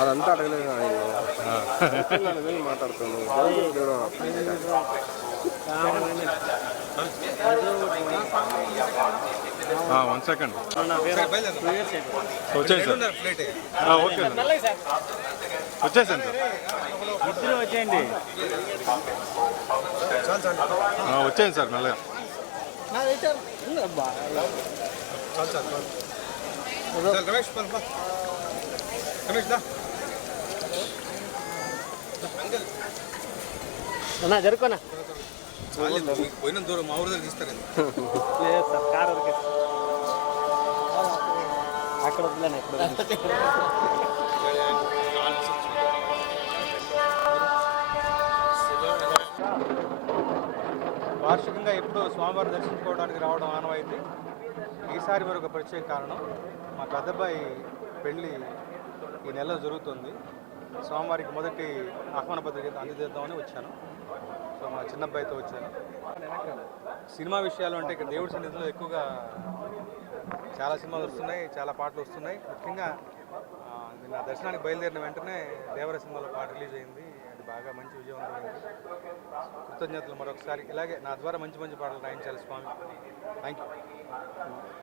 అదంతా అడగలేదు ఆయన మాట్లాడుతున్నాను వన్ సెకండ్ వచ్చేసాను సార్. Okay sir. వచ్చేసాను సార్. ఇద్దరు వచ్చేయండి. ఆ, వచ్చేయండి సార్ మెల్లగా. రమేష్ రమేష్ దా. అన్నా జరుకోనా పోయిన దూరం మా ఊరి దగ్గర తీస్తారు లేదు సార్ కార్ వరకే. అక్కడ వద్దులేను ఇక్కడ వార్షికంగా ఎప్పుడూ స్వామివారిని దర్శించుకోవడానికి రావడం ఆనవాయితీ. ఈసారి మరొక ప్రత్యేక కారణం మా పెద్దబ్బాయి పెళ్ళి ఈ నెల జరుగుతుంది. స్వామివారికి మొదటి ఆహ్వాన పత్రిక అందజేద్దామని వచ్చాను. సో మా చిన్నబ్బాయితో వచ్చాను. సినిమా విషయాలు అంటే ఇక్కడ దేవుడి సన్నిధిలో ఎక్కువగా చాలా సినిమాలు వస్తున్నాయి చాలా పాటలు వస్తున్నాయి. ముఖ్యంగా నిన్న దర్శనానికి బయలుదేరిన వెంటనే దేవర సినిమాలో పాట రిలీజ్ అయింది. అది బాగా మంచి విజయవంతమైంది. కృతజ్ఞతలు మరొకసారి. ఇలాగే నా ద్వారా మంచి మంచి పాటలు రాయించాలి స్వామి. Thank you